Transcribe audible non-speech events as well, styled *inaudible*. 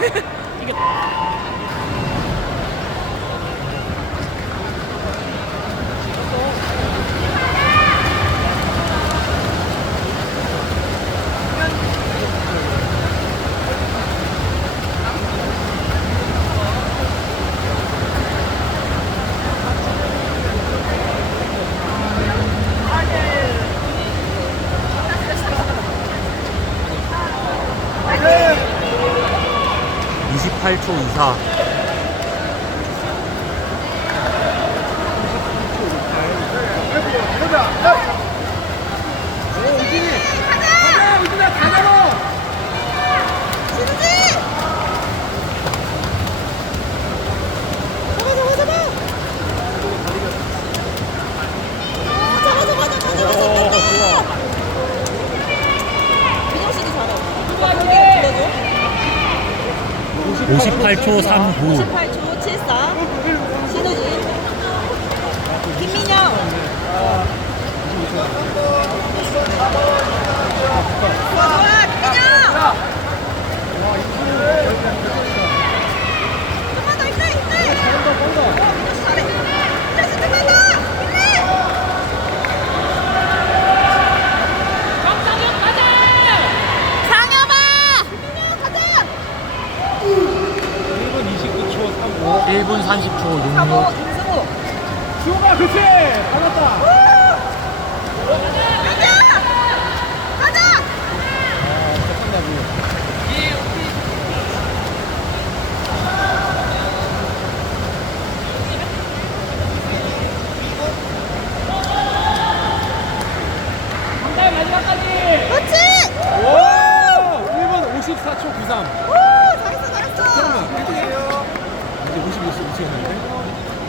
*laughs* 이게 28초 24. 58초 39. 58초 1분 30초 사모 66. 임승우. 지호가 그치! 가자. 그렇지. 오! 1분 54초 93. 오, 잘했어, 잘했어. 이제 52초 2초 했